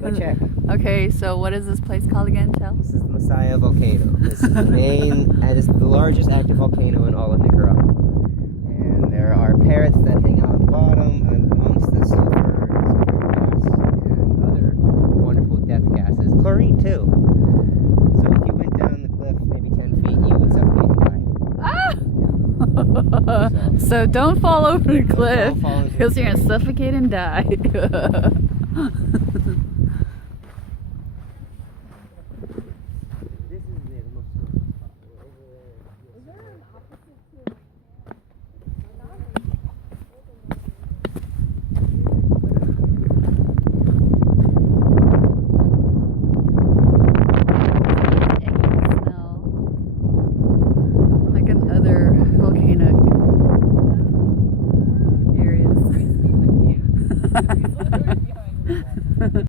Go check. Okay, so what is this place called again, Chel? This is the Masaya Volcano. This is the main, and it's the largest active volcano in all of Nicaragua. And there are parrots that hang out on the bottom amongst the sulfur gas and other wonderful death gases. Chlorine too. So if you went down the cliff maybe 10 feet, you would suffocate and die. Ah! So don't fall over the cliff Don't fall into the because you're gonna cliff. suffocate and die.